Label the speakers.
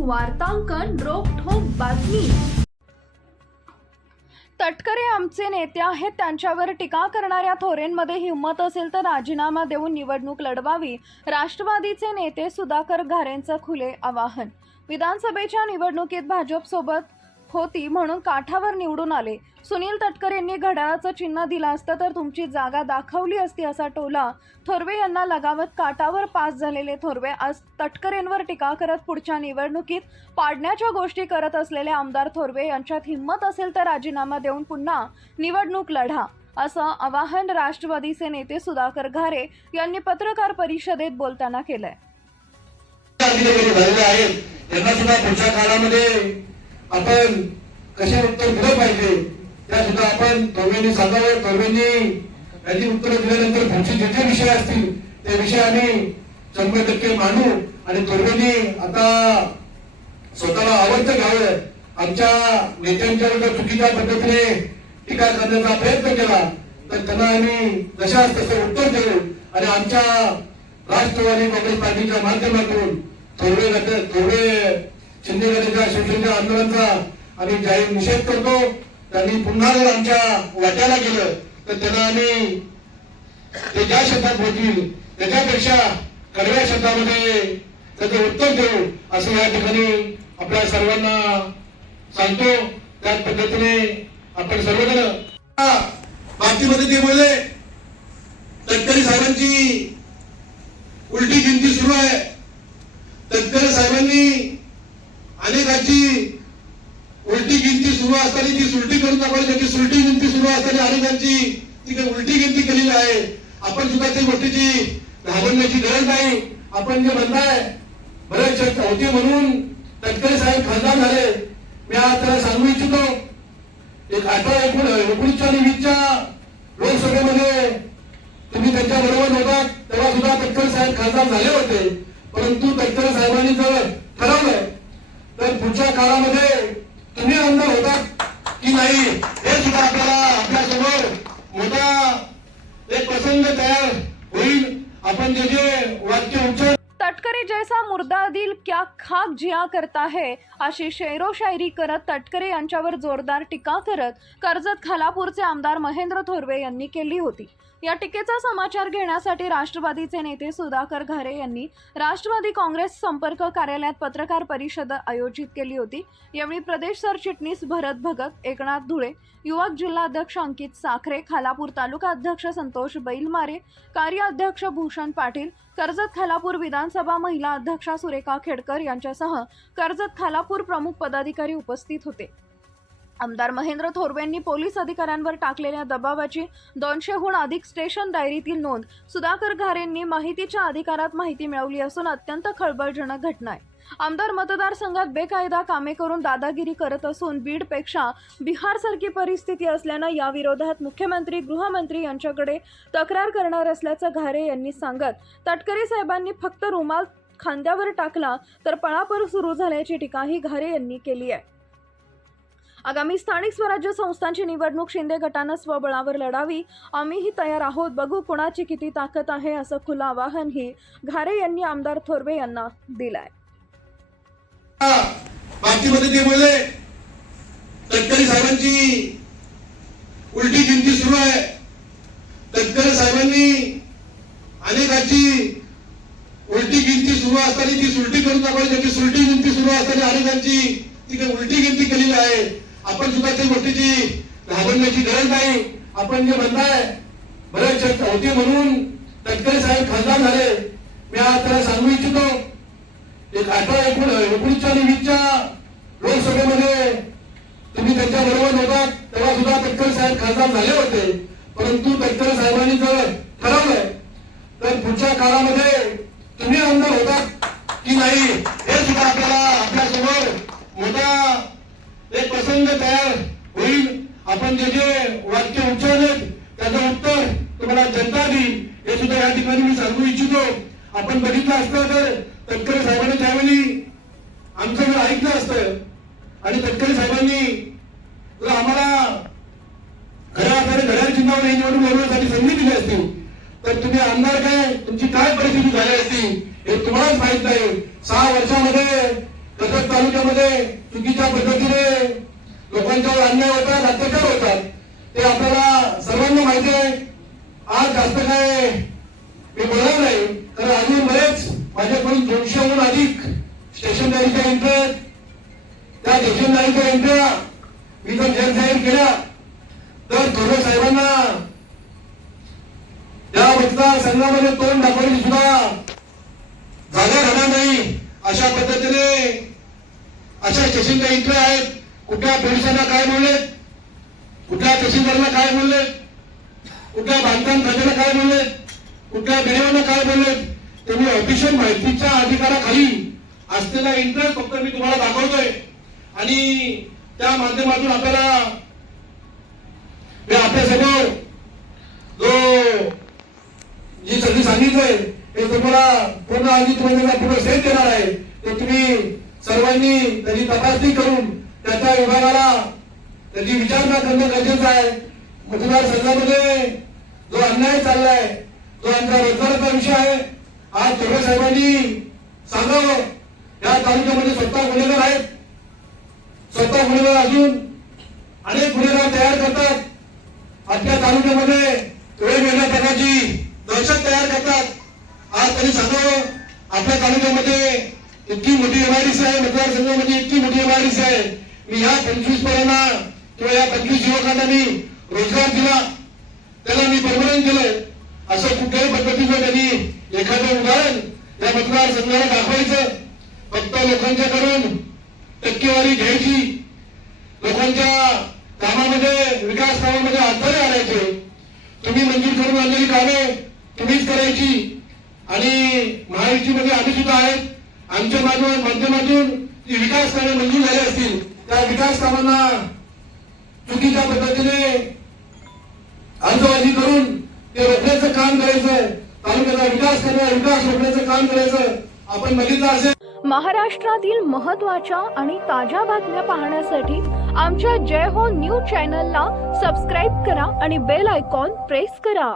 Speaker 1: वार्तांकन रोखोक बातमी. तटकरे आमचे नेते आहेत त्यांच्यावर टीका करणाऱ्या थोरेंमध्ये हिंमत असेल तर राजीनामा देऊन निवडणूक लढवावी. राष्ट्रवादीचे नेते सुधाकर घारेंचं खुले आवाहन. विधानसभेच्या निवडणुकीत भाजपसोबत होती म्हणून काठावर निवडून आले. सुनील तटकरेंनी घड्याळाचं चिन्ह दिलं असतं तर तुमची जागा दाखवली असती असा टोला थोरवे यांना लगावत काटावर पास झालेले थोरवे आज तटकरेंवर टीका करत पुढच्या निवडणुकीत पाडण्याच्या गोष्टी करत असलेले आमदार थोरवे यांच्यात हिंमत असेल तर राजीनामा देऊन पुन्हा निवडणूक लढा असं आवाहन राष्ट्रवादीचे नेते सुधाकर घारे यांनी पत्रकार परिषदेत बोलताना केलंय.
Speaker 2: त्यांना सुद्धा पुढच्या काळामध्ये आपण कसे उत्तर दिलं पाहिजे त्या सुद्धा आपण कर्वेंनी सांगावं. कर्वेंनी याची उत्तर दिल्यानंतर पुढचे जे जे विषय असतील ते विषय आम्ही शंभर टक्के मांडू. आणि कर्वेंनी आता स्वतःला आवडतं घ्यावं आमच्या नेत्यांच्या जर चुकीच्या पद्धतीने टीका करण्याचा प्रयत्न केला तर त्यांना आम्ही जशाच तसं उत्तर देऊ. आणि आमच्या राष्ट्रवादी काँग्रेस पार्टीच्या माध्यमातून थोरवे गट थोरवे शिंदे गटाच्या शिवसेनेच्या आंदोलनाचा आम्ही जाहीर निषेध करतो. त्यांनी पुन्हा जर आमच्या वाट्याला गेलं तर त्यांना आम्ही ते ज्या शब्दात बोलतील. त्याच्यापेक्षा कडव्या शब्दामध्ये त्याचं उत्तर देऊ असं या ठिकाणी आपल्या सर्वांना सांगतो. त्याच पद्धतीने आपण सर्वजण बातमीमध्ये ते बोलले तटकरी साहेबांची उलटी गिनती सुरू आहे. तटकरे साहेबांनी अनेकाची उलटी गिनती सुरू असताना ती सुलटी करून दाखवली त्याची सुलटी गिनती सुरू असताना अनेकांची ती काही उलटी गिनती केलेली आहे. आपण सुद्धा त्या गोष्टीची घाबरण्याची गरज नाही. आपण जे म्हणताय बरेच शब्द होते म्हणून तटकरे साहेब खासदार झाले. मी आज त्याला सांगू इच्छितो एक अठरा एकूण एकोणीसच्या आणि वीसच्या लोकसभेमध्ये तुम्ही त्यांच्या बरोबर होता तेव्हा सुद्धा तटकरे साहेब खासदार झाले होते. परंतु तटकरे साहेबांनी जर तर पुढच्या काळामध्ये तुम्ही आमदार होता की नाही हे सुद्धा आपल्याला आपल्यासमोर मोठा एक प्रसंग तयार होईल. आपण जे जे वाक्य उच्चार
Speaker 1: तटकरे जैसा मुर्दा दिल क्या खाक जिया करता है अशी शेरो शायरी करत तटकरे यांच्यावर जोरदार टीका करत कर्जत खालापूरचे आमदार महेंद्र थोरवे यांनी केली होती. या टीकेचा समाचार घेण्यासाठी राष्ट्रवादीचे नेते सुधाकर घारे यांनी राष्ट्रवादी काँग्रेस संपर्क कार्यालयात पत्रकार परिषद आयोजित केली होती. यावेळी प्रदेश सरचिटणीस भरत भगत एकनाथ धुळे युवक जिल्हाध्यक्ष अंकित साखरे खालापूर तालुका अध्यक्ष संतोष बैलमारे कार्याध्यक्ष भूषण पाटील कर्जत खालापूर विधानसभा महिला अध्यक्षा सुरेखा खेडकर यांच्यासह कर्जत खालापूर प्रमुख पदाधिकारी उपस्थित होते. आमदार महेंद्र थोरवेंनी पोलीस अधिकाऱ्यांवर टाकलेल्या दबावाची दोनशेहून अधिक स्टेशन डायरीतील नोंद सुधाकर घारेंनी माहितीच्या अधिकारात माहिती मिळवली असून अत्यंत खळबळजनक घटना आहे. आमदार मतदारसंघात बेकायदा कामे करून दादागिरी करत असून बीडपेक्षा बिहारसारखी परिस्थिती असल्यानं या विरोधात मुख्यमंत्री गृहमंत्री यांच्याकडे तक्रार करणार असल्याचं घारे यांनी सांगत तटकरे साहेबांनी फक्त रुमाल खांद्यावर टाकला तर पळापळ सुरू झाल्याची टीकाही घारे यांनी केली आहे. आगामी स्थानिक स्वराज्य संस्थांची निवडणूक शिंदे गटानं स्वबळावर लढावी. आम्हीही तयार आहोत. बघू कुणाची किती ताकद आहे असं खुलं आवाहनही घारे यांनी आमदार थोरवे यांना दिलाय.
Speaker 2: बातमीमध्ये ते बोलले. तटकरी साहेबांची उलटी गिनती सुरू आहे. तटकरे साहेबांनी अनेकाची उलटी गिनती सुरू असताना ती सुलटी करून दाखवली. त्याची सुलटी गिनती सुरू असताना अनेकांची तिकडे उलटी गिनती केलेली आहे. आपण सुद्धा त्या गोष्टीची घाबरण्याची गरज नाही. आपण जे म्हणताय बरेच शब्द होते म्हणून तटकरे साहेब खासदार झाले. मी आज त्याला सांगू इच्छितो एक अठरा एकूण एकोणीसच्या आणि वीसच्या लोकसभेमध्ये तुम्ही त्यांच्या बरोबर होता तेव्हा सुद्धा तटकरे साहेब खासदार झाले होते. परंतु तटकरे साहेबांनी जर ठरवलंय तर पुढच्या काळामध्ये तुम्ही आमदार होता की नाही हे सुद्धा आपल्याला आपल्यासमोर मोठ्या एक प्रसंग तयार होईल. आपण जे जे वाक्य उच्चारले त्याचं उत्तर तुम्हाला जनता देईल हे सुद्धा या ठिकाणी मी सांगू इच्छितो. आपण बघितलं असतं तर तटकरे साहेबांनी त्यावेळी आमचं जर ऐकलं असतं आणि तटकरे साहेबांनी जर आम्हाला खऱ्या अर्थाने घड्याळ चिन्हावर हे निवडून लढवण्यासाठी संधी दिली असती तर तुम्ही आमदार काय तुमची काय परिस्थिती झाली असती हे तुम्हालाच माहीत नाही. सहा वर्षामध्ये तसंच तालुक्यामध्ये चुकीच्या पद्धतीने लोकांच्यावर अन्याय होतात अत्याचार होतात ते आपल्याला सर्वांना माहिती आहे आज जास्त काय मी बोलणार नाही तर अजून बरेच माझ्याकडून दोनशेहून अधिक स्टेशनदारीच्या यंत्र आहेत. त्या स्टेशनदारीच्या एंट्र्या मी जर जग जाहीर केल्या तर थोरवे साहेबांना या मतदारसंघामध्ये तोंड दाखवण्याची सुद्धा जागा राहणार नाही अशा पद्धतीने अशा तहसीलदार इकडे आहेत. कुठल्या पोलिसांना काय बोलले कुठल्या तहसीलदारला काय बोलले कुठल्या बांधकाम खात्याला काय बोलले कुठल्या बिरेवांना काय बोलले तुम्ही ऑफिशियल माहितीच्या अधिकाराखाली असलेला इंटरेस्ट फक्त मी तुम्हाला दाखवतोय. आणि त्या माध्यमातून आपल्याला मी आपल्यासमोर जो जी सगळी सांगितलंय ते तुम्हाला पूर्ण आधी तुम्हाला पूर्ण सेट देणार आहे. ते तुम्ही सर्वांनी त्याची तपासणी करून त्याच्या विभागाला त्याची विचारणा करणं गरजेचं आहे. मतदारसंघामध्ये जो अन्याय चाललाय तो आमचा रोजगाराचा विषय आहे. आज थोडे साहेबांनी सांगावं या तालुक्यामध्ये स्वतः गुन्हेगार आहेत. स्वतः गुन्हेगार असून अनेक गुन्हेगार तयार करतात. आजच्या तालुक्यामध्ये वेगवेगळ्या प्रकारची दहशत तयार करतात. आज त्यांनी सांगावं आपल्या तालुक्यामध्ये इतकी मोठी एमआयडीसी आहे मतदारसंघामध्ये इतकी मोठी एमआयडीसी आहे. मी ह्या पंचवीस पोरांना किंवा या पंचवीस युवकांना मी रोजगार दिला. त्याला मी परमनंट केलं असं कुठल्याही पद्धतीचं त्यांनी एखादं उदाहरण या मतदारसंघाला दाखवायचं. फक्त लोकांच्याकडून टक्केवारी घ्यायची. लोकांच्या कामामध्ये विकास कामामध्ये अडथळे आणायचे. तुम्ही मंजूर करून आणलेली कामे तुम्हीच करायची. आणि महायुतीमध्ये आम्ही सुद्धा आहेत. आमच्या माध्यम- माध्यमातून जी विकास कामे मंजूर झाले असतील त्या विकास कामांना चुकीच्या पद्धतीने अर्जबाजी करून ते रोखण्याचं काम करायचं तालुक्याचा विकास करणं विकास रोखण्याचं काम करायचं आपण बघितलं असेल.
Speaker 1: महाराष्ट्रातील महत्त्वाच्या आणि ताज्या बातम्या पाहण्यासाठी आमच्या जय हो न्यूज चॅनलला सबस्क्राईब करा आणि बेल आयकॉन प्रेस करा.